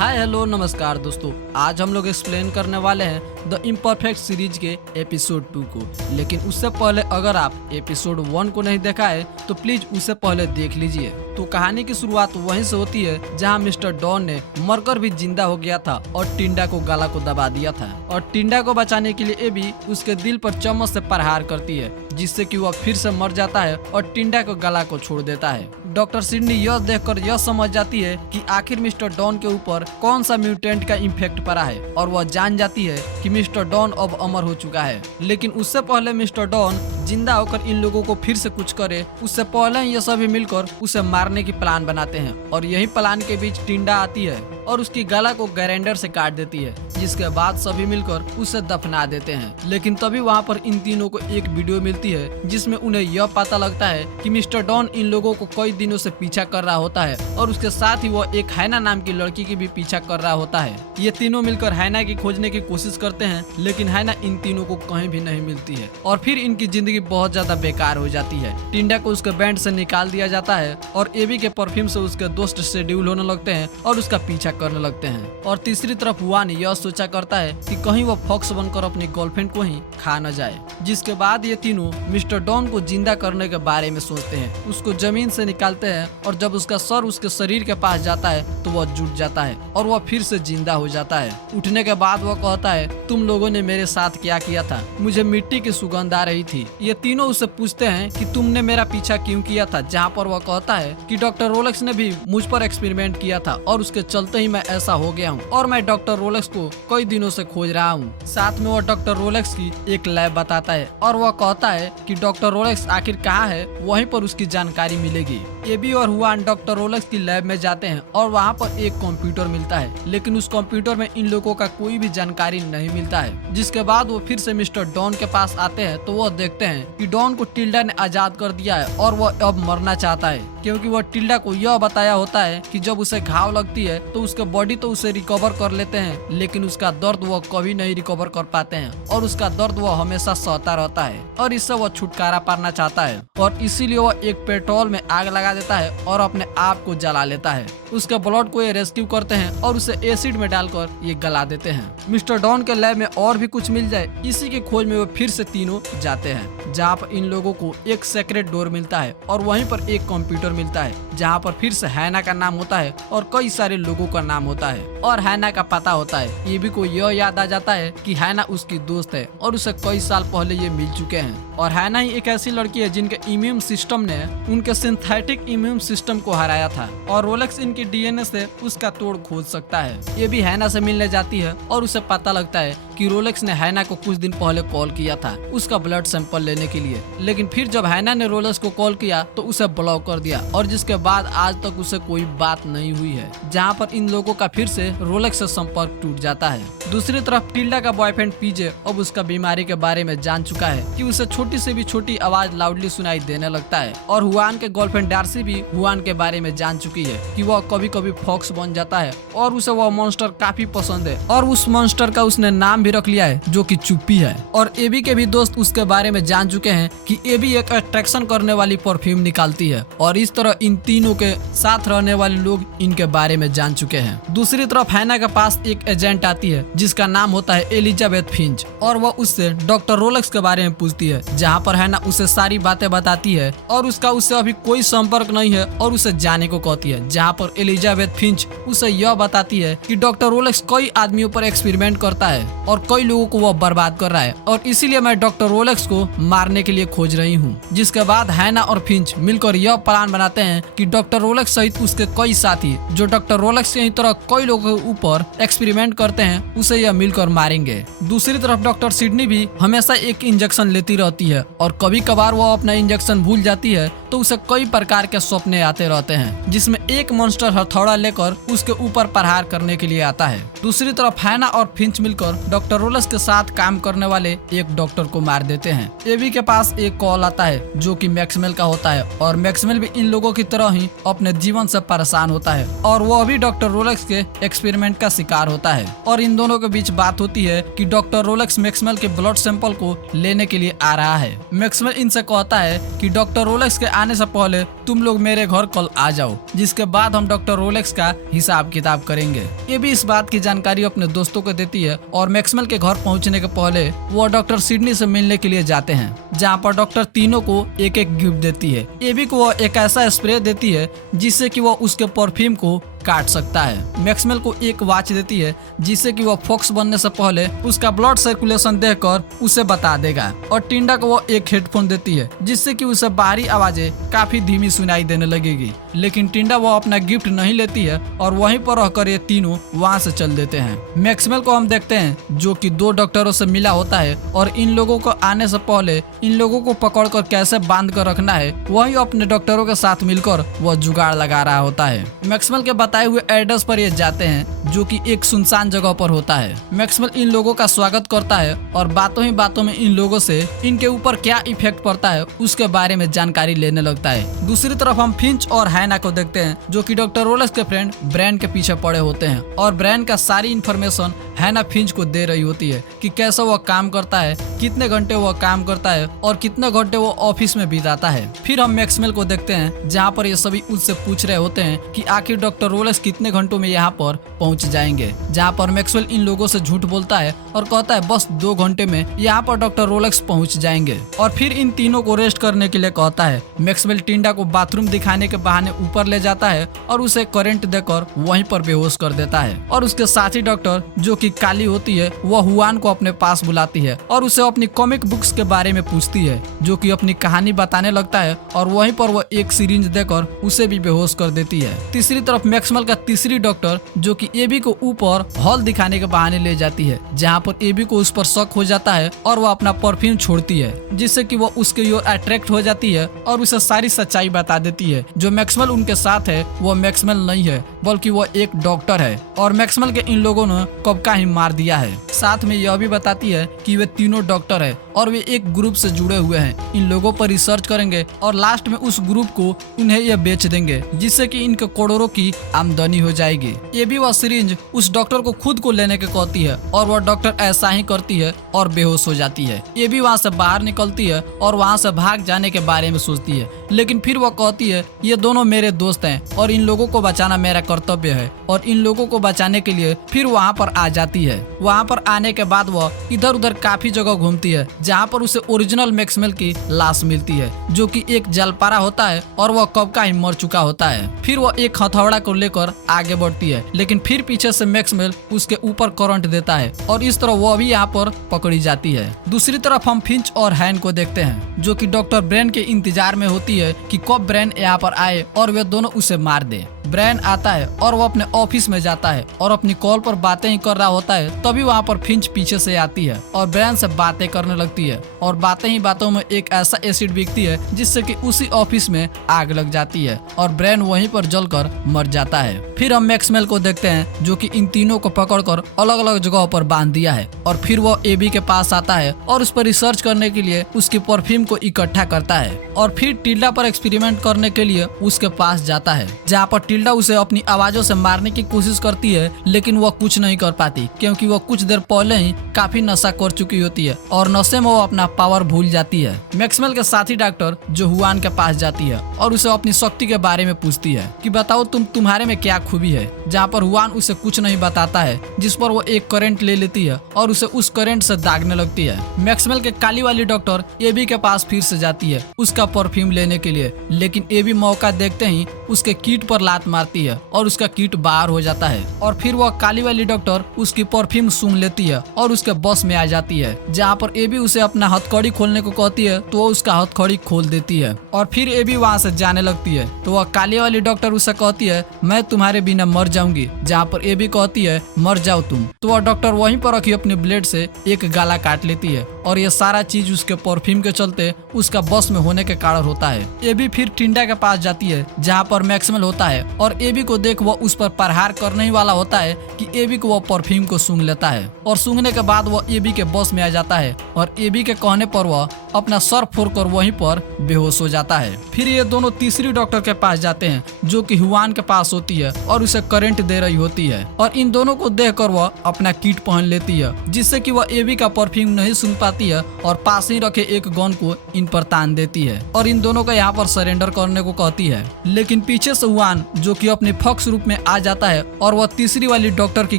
Hi hello नमस्कार दोस्तों, आज हम लोग एक्सप्लेन करने वाले हैं द इम्परफेक्ट सीरीज के एपिसोड 2 को। लेकिन उससे पहले अगर आप एपिसोड 1 को नहीं देखा है तो प्लीज उससे पहले देख लीजिए। तो कहानी की शुरुआत वहीं से होती है जहां मिस्टर डॉन ने मरकर भी जिंदा हो गया था और टिंडा को गला को दबा दिया था, और टिंडा को बचाने के लिए एबी उसके दिल पर चम्मच से प्रहार करती है, जिससे कि वह फिर से मर जाता है और टिंडा को गला को छोड़ देता है। डॉक्टर सिडनी यह देखकर यह समझ जाती है कि आखिर मिस्टर डॉन के ऊपर कौन सा म्यूटेंट का इम्फेक्ट पड़ा है, और वह जान जाती है कि मिस्टर डॉन अब अमर हो चुका है। लेकिन उससे पहले मिस्टर डॉन जिंदा होकर इन लोगों को फिर से कुछ करे, उससे पहले ये सभी मिलकर उसे मारने की प्लान बनाते हैं। और यही प्लान के बीच टिंडा आती है और उसकी गला को ग्राइंडर से काट देती है, जिसके बाद सभी मिलकर उसे दफना देते हैं। लेकिन तभी वहाँ पर इन तीनों को एक वीडियो मिलती है जिसमें उन्हें यह पता लगता है कि मिस्टर डॉन इन लोगों को कई दिनों से पीछा कर रहा होता है, और उसके साथ ही वो एक हैना नाम की लड़की की भी पीछा कर रहा होता है। ये तीनों मिलकर हैना की खोजने की कोशिश करते हैं, लेकिन हैना इन तीनों को कहीं भी नहीं मिलती है, और फिर इनकी जिंदगी बहुत ज्यादा बेकार हो जाती है। टिंडा को उसके बैंड से निकाल दिया जाता है और एबी के परफ्यूम से उसके दोस्त शेड्यूल होने लगते हैं और उसका पीछा करने लगते हैं। और तीसरी तरफ वान यह सोचा करता है कि कहीं वो फॉक्स बनकर अपनी गर्लफ्रेंड को ही खा न जाए। जिसके बाद ये तीनों मिस्टर डॉन को जिंदा करने के बारे में सोचते हैं, उसको जमीन से निकालते हैं, और जब उसका सर उसके शरीर के पास जाता है तो वह जुट जाता है और वह फिर से जिंदा हो जाता है। उठने के बाद वह कहता है, तुम लोगों ने मेरे साथ क्या किया था? मुझे मिट्टी की सुगंध आ रही थी। ये तीनों उससे पूछते हैं कि तुमने मेरा पीछा क्यों किया था? जहाँ पर वह कहता है कि डॉक्टर रोलेक्स ने भी मुझ पर एक्सपेरिमेंट किया था और उसके चलते ही मैं ऐसा हो गया हूँ, और मैं डॉक्टर रोलेक्स को कई दिनों से खोज रहा हूँ। साथ में वह डॉक्टर रोलेक्स की एक लैब बताता है और वह कहता है कि डॉक्टर रोलेक्स आखिर कहाँ है, वहीं पर उसकी जानकारी मिलेगी। एबी और हुआन डॉक्टर रोलेक्स की लैब में जाते हैं और वहाँ पर एक कंप्यूटर मिलता है, लेकिन उस कंप्यूटर में इन लोगों का कोई भी जानकारी नहीं मिलता है। जिसके बाद वो फिर से मिस्टर डॉन के पास आते हैं तो वह देखते हैं कि डॉन को टिल्डा ने आजाद कर दिया है और वह अब मरना चाहता है, क्योंकि वह टिल्डा को यह बताया होता है कि जब उसे घाव लगती है तो उसके बॉडी तो उसे रिकवर कर लेते हैं, लेकिन उसका दर्द वह कभी नहीं रिकवर कर पाते हैं, और उसका दर्द वह हमेशा सहता रहता है, और इससे वह छुटकारा पाना चाहता है। और इसीलिए वह एक पेट्रोल में आग लगा देता है और अपने आप को जला लेता है। उसके ब्लड को ये रेस्क्यू करते हैं और उसे एसिड में डालकर ये गला देते हैं। मिस्टर डॉन के लैब में और भी कुछ मिल जाए, इसी की खोज में वो फिर से तीनों जाते हैं, जहाँ पर इन लोगों को एक सीक्रेट डोर मिलता है और वहीं पर एक कंप्यूटर मिलता है, जहाँ पर फिर से हैना का नाम होता है और कई सारे लोगों का नाम होता है, और हैना का पता होता है। एबी को यह याद आ जाता है कि हैना उसकी दोस्त है और उसे कई साल पहले ये मिल चुके हैं, और हैना ही एक ऐसी लड़की है जिनके इम्यून सिस्टम ने उनके सिंथेटिक इम्यून सिस्टम को हराया था, और रोलेक्स इनकी डीएनए से उसका तोड़ खोज सकता है। ये भी हैना से मिलने जाती है और उसे पता लगता है कि रोलेक्स ने हैना को कुछ दिन पहले कॉल किया था उसका ब्लड सैंपल लेने के लिए, लेकिन फिर जब हैना ने रोलेक्स को कॉल किया तो उसे ब्लॉक कर दिया, और जिसके बाद आज तक उसे कोई बात नहीं हुई है, जहाँ पर इन लोगों का फिर से रोलेक्स से संपर्क टूट जाता है। दूसरी तरफ टिल्डा का बॉयफ्रेंड पीजे अब उसका बीमारी के बारे में जान चुका है कि उसे छोटी से भी छोटी आवाज लाउडली सुनाई देने लगता है, और हुआन के गर्लफ्रेंड डार्सी भी हुआन के बारे में जान चुकी है कि वह कभी कभी फॉक्स बन जाता है और उसे वह मॉन्स्टर काफी पसंद है, और उस मॉन्स्टर का उसने नाम भी रख लिया है जो कि चुप्पी है। और एबी के भी दोस्त उसके बारे में जान चुके हैं कि एबी एक अट्रैक्शन करने वाली परफ्यूम निकालती है, और इस तरह इन तीनों के साथ रहने वाले लोग इनके बारे में जान चुके हैं। दूसरी तरफ हैना के पास एक एजेंट आती है जिसका नाम होता है एलिजाबेथ फिंच, और वह उससे डॉक्टर रोलेक्स के बारे में पूछती है, जहाँ पर हैना उसे सारी बातें बताती है और उसका उससे अभी कोई संपर्क नहीं है और उसे जाने को कहती है, जहाँ पर एलिजाबेथ फिंच उसे यह बताती है कि डॉक्टर रोलेक्स कई आदमियों पर एक्सपेरिमेंट करता है और कई लोगों को वह बर्बाद कर रहा है, और इसीलिए मैं डॉक्टर रोलेक्स को मारने के लिए खोज रही हूँ। जिसके बाद हैना और फिंच मिलकर यह प्लान बनाते हैं कि डॉक्टर रोलेक्स सहित उसके कई साथी जो डॉक्टर रोलेक्स की तरह कई लोगों के ऊपर एक्सपेरिमेंट करते हैं उसे यह मिलकर मारेंगे। दूसरी तरफ डॉक्टर सिडनी भी हमेशा एक इंजेक्शन लेती रहती है, और कभी कभार वह अपना इंजेक्शन भूल जाती है तो उसे कई प्रकार के सपने आते रहते हैं, जिसमें एक मॉन्स्टर हथौड़ा लेकर उसके ऊपर प्रहार करने के लिए आता है। दूसरी तरफ हैना और फिंच मिलकर डॉक्टर रोलेक्स के साथ काम करने वाले एक डॉक्टर को मार देते हैं। एबी के पास एक कॉल आता है जो कि मैक्सवेल का होता है, और मैक्सवेल भी इन लोगों की तरह ही अपने जीवन से परेशान होता है, और वह भी डॉक्टर रोलेक्स के एक्सपेरिमेंट का शिकार होता है, और इन दोनों के बीच बात होती है कि डॉक्टर रोलेक्स मैक्सवेल के ब्लड सैंपल को लेने के लिए आ रहा है। मैक्सवेल इनसे कहता है कि डॉक्टर रोलेक्स के आने से पहले तुम लोग मेरे घर कल आ जाओ, जिसके बाद हम डॉक्टर रोलेक्स का हिसाब किताब करेंगे। ये भी इस बात की जानकारी अपने दोस्तों को देती है और मैक्सवेल के घर पहुंचने के पहले वो डॉक्टर सिडनी से मिलने के लिए जाते हैं, जहाँ पर डॉक्टर तीनों को एक एक गिफ्ट देती है। एबी को वो एक ऐसा स्प्रे देती है जिससे कि वो उसके परफ्यूम को काट सकता है। मैक्सवेल को एक वॉच देती है जिससे कि वो फॉक्स बनने से पहले उसका ब्लड सर्कुलेशन देखकर उसे बता देगा, और टिंडा को वो एक हेडफोन देती है जिससे कि उसे बाहरी आवाजें काफी धीमी सुनाई देने लगेगी। लेकिन टिंडा वो अपना गिफ्ट नहीं लेती है और वहीं पर रहकर ये तीनों वहाँ से चल देते हैं। मैक्सवेल को हम देखते हैं जो कि 2 डॉक्टरों से मिला होता है और इन लोगों को आने से पहले इन लोगों को पकड़कर कैसे बांध कर रखना है वही अपने डॉक्टरों के साथ मिलकर वह जुगाड़ लगा रहा होता है। मैक्सवेल के बताए हुए एड्रेस पर ये जाते हैं जो कि एक सुनसान जगह पर होता है। मैक्सवेल इन लोगों का स्वागत करता है और बातों ही बातों में इन लोगों से इनके ऊपर क्या इफेक्ट पड़ता है उसके बारे में जानकारी लेने लगता है। दूसरी तरफ हम फिंच और हैना को देखते हैं जो कि डॉक्टर रोलेक्स के फ्रेंड ब्रैन के पीछे पड़े होते हैं और ब्रैन का सारी इन्फॉर्मेशन हैना फिंच को दे रही होती है कि कैसे वह काम करता है, कितने घंटे वह काम करता है और कितने घंटे वो ऑफिस में बिताता है। फिर हम मैक्सवेल को देखते हैं जहाँ पर ये सभी उससे पूछ रहे होते हैं कि आखिर डॉक्टर रोलेक्स कितने घंटों में यहाँ पर पहुँच जाएंगे, जहाँ पर मैक्सवेल इन लोगों से झूठ बोलता है और कहता है बस 2 घंटे में यहाँ पर डॉक्टर रोलेक्स पहुँच जाएंगे। और फिर इन तीनों को रेस्ट करने के लिए कहता है। मैक्सवेल टिंडा को बाथरूम दिखाने के बहाने ऊपर ले जाता है और उसे करंट देकर वहीं पर बेहोश कर देता है। और उसके साथी डॉक्टर जो कि काली होती है वह हुआन को अपने पास बुलाती है और उसे अपनी कॉमिक बुक्स के बारे में पूछती है, जो कि अपनी कहानी बताने लगता है और वहीं पर वह एक सिरिंज देकर उसे भी बेहोश कर देती है। तीसरी तरफ मैक्सवेल का तीसरी डॉक्टर जो कि एबी को ऊपर हॉल दिखाने के बहाने ले जाती है, जहाँ पर एबी को उस पर शक हो जाता है और वह अपना परफ्यूम छोड़ती है जिससे कि वो उसके ओर अट्रैक्ट हो जाती है और उसे सारी सच्चाई बता देती है। जो मैक्सवेल उनके साथ है वो मैक्सवेल नहीं है बल्कि वो एक डॉक्टर है और मैक्सवेल के इन लोगों ने कब का ही मार दिया है। साथ में यह भी बताती है कि वे तीनों डॉक्टर है और वे एक ग्रुप से जुड़े हुए हैं, इन लोगों पर रिसर्च करेंगे और लास्ट में उस ग्रुप को उन्हें यह बेच देंगे जिससे कि इनके करोड़ों की आमदनी हो जाएगी। ये भी वह सिरिंज उस डॉक्टर को खुद को लेने के कहती है और वह डॉक्टर ऐसा ही करती है और बेहोश हो जाती है। ये भी वहाँ से बाहर निकलती है और वहाँ से भाग जाने के बारे में सोचती है, लेकिन फिर वह कहती है ये दोनों मेरे दोस्त हैं और इन लोगों को बचाना मेरा कर्तव्य है और इन लोगों को बचाने के लिए फिर वहाँ पर आ जाती है। वहाँ पर आने के बाद वह इधर उधर काफी जगह घूमती है जहाँ पर उसे ओरिजिनल मैक्सवेल की लाश मिलती है जो कि एक जलपारा होता है और वह कब का ही मर चुका होता है। फिर वह एक हथौड़ा को लेकर आगे बढ़ती है, लेकिन फिर पीछे से मैक्सवेल उसके ऊपर करंट देता है और इस तरह वह भी यहाँ पर पकड़ी जाती है। दूसरी तरफ हम फिंच और हैन को देखते हैं जो कि डॉक्टर ब्रैन के इंतजार में होती है कि कब ब्रैन यहाँ पर आए और वे दोनों उसे मार दे। ब्रैन आता है और वो अपने ऑफिस में जाता है और अपनी कॉल पर बातें ही कर रहा होता है, तभी वहाँ पर फिंच पीछे से आती है और ब्रैन से बातें करने लगती है और बातें ही बातों में एक ऐसा एसिड बिकती है जिससे कि उसी ऑफिस में आग लग जाती है और ब्रैन वहीं पर जलकर मर जाता है। फिर हम मैक्सवेल को देखते हैं जो कि इन तीनों को पकड़कर अलग अलग जगहों पर बांध दिया है और फिर वो एबी के पास आता है और उस पर रिसर्च करने के लिए उसकी परफ्यूम को इकट्ठा करता है और फिर टिल्डा पर एक्सपेरिमेंट करने के लिए उसके पास जाता है, जहाँ पर टिल्डा उसे अपनी आवाजों से मारने की कोशिश करती है, लेकिन वह कुछ नहीं कर पाती क्योंकि वह कुछ देर पहले ही काफी नशा कर चुकी होती है और नशे में वो अपना पावर भूल जाती है। मैक्सवेल के साथी डॉक्टर जो हुआन के पास जाती है और उसे अपनी शक्ति के बारे में पूछती है कि बताओ तुम्हारे में क्या खूबी है, जहाँ पर हुआन उसे कुछ नहीं बताता है, जिस पर वो एक करंट ले लेती है और उसे उस करंट से दागने लगती है। मैक्सवेल के काली वाली डॉक्टर एबी के पास फिर से जाती है उसका परफ्यूम लेने के लिए, लेकिन एबी मौका देखते ही उसके कीट पर लात मारती है और उसका कीट बाहर हो जाता है और फिर वह काली वाली डॉक्टर उसकी परफ्यूम सूंघ लेती है और उसके बस में आ जाती है, जहाँ पर एबी उसे अपना हथकड़ी खोलने को कहती है तो वो उसका हथकड़ी खोल देती है और फिर एबी वहाँ से जाने लगती है तो वह काली वाली डॉक्टर उसे कहती है मैं तुम्हारे बिना मर जाऊंगी, जहाँ पर एबी कहती है मर जाओ तुम। तो वह डॉक्टर वहीं पर रखी अपने ब्लेड से एक गाला काट लेती है और ये सारा चीज उसके परफ्यूम के चलते उसका बस में होने के कारण होता है। एबी फिर टिंडा के पास जाती है जहाँ पर मैक्सवेल होता है और एबी को देख वो उस पर प्रहार करने ही वाला होता है कि एबी को वो परफ्यूम को सूंघ लेता है और सूंघने के बाद वो एबी के बस में आ जाता है और एबी के कहने पर वह अपना सर फोड़कर वहीं पर बेहोश हो जाता है। फिर ये दोनों तीसरी डॉक्टर के पास जाते हैं जो कि हुआन के पास होती है और उसे करंट दे रही होती है और इन दोनों को देखकर वह अपना किट पहन लेती है जिससे कि वह एबी का परफ्यूम नहीं सुन पाती है और पास ही रखे एक गन को इन पर तान देती है और इन दोनों को यहाँ पर सरेंडर करने को कहती है। लेकिन पीछे से हुआन जो कि अपने फॉक्स रूप में आ जाता है और वह तीसरी वाली डॉक्टर की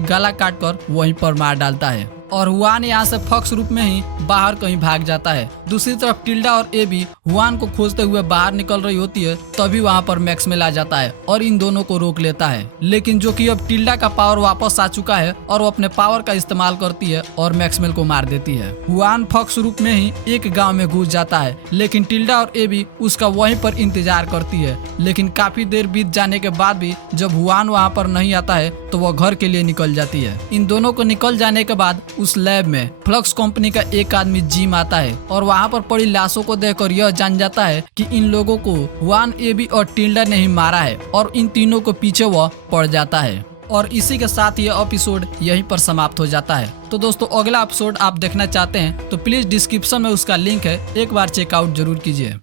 गला काटकर वहीं पर मार डालता है और हुआन यहाँ से फॉक्स रूप में ही बाहर कहीं भाग जाता है। दूसरी तरफ टिल्डा और एबी हुआन को खोजते हुए बाहर निकल रही होती है, तभी वहाँ पर मैक्सवेल आ जाता है और इन दोनों को रोक लेता है। लेकिन जो कि अब टिल्डा का पावर वापस आ चुका है और वो अपने पावर का इस्तेमाल करती है और मैक्सवेल को मार देती है। हुआन फॉक्स रूप में ही एक गाँव में घुस जाता है, लेकिन टिल्डा और एबी उसका वहीं पर इंतजार करती है। लेकिन काफी देर बीत जाने के बाद भी जब हुआन वहाँ पर नहीं आता है तो वह घर के लिए निकल जाती है। इन दोनों को निकल जाने के बाद उस लैब में फ्लक्स कंपनी का एक आदमी जिम आता है और वहाँ पर पड़ी लाशों को देखकर यह जान जाता है कि इन लोगों को हुआन, एबी और टिल्डा ने ही मारा है और इन तीनों को पीछे वह पड़ जाता है। और इसी के साथ यह एपिसोड यहीं पर समाप्त हो जाता है। तो दोस्तों अगला एपिसोड आप देखना चाहते हैं तो प्लीज डिस्क्रिप्शन में उसका लिंक है, एक बार चेकआउट जरूर कीजिए।